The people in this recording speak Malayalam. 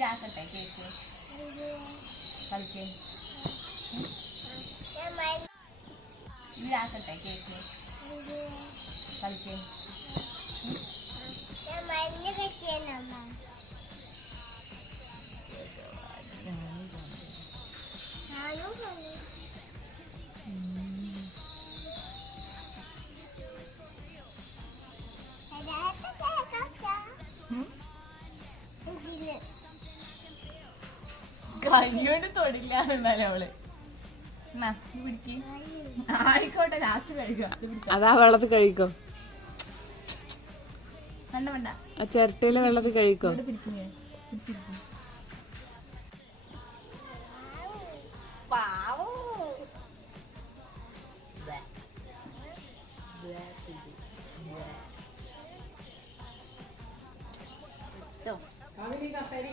ഇതാക്കട്ടെ കേക്ക് കളിക്കേ ഇതാക്കട്ടെ കേക്ക് കളിക്കേ കൈയോട് തൊടില്ല എന്നാലും അവള് പിടിക്ക് ആയിക്കോട്ടെ ലാസ്റ്റ് കഴിക്കുക അതാ വെള്ളത്തിൽ കഴിക്കോ വേണ്ട വേണ്ട ആ ചിരട്ടയിലെ വെള്ളത്തിൽ കഴിക്കോ പാവോ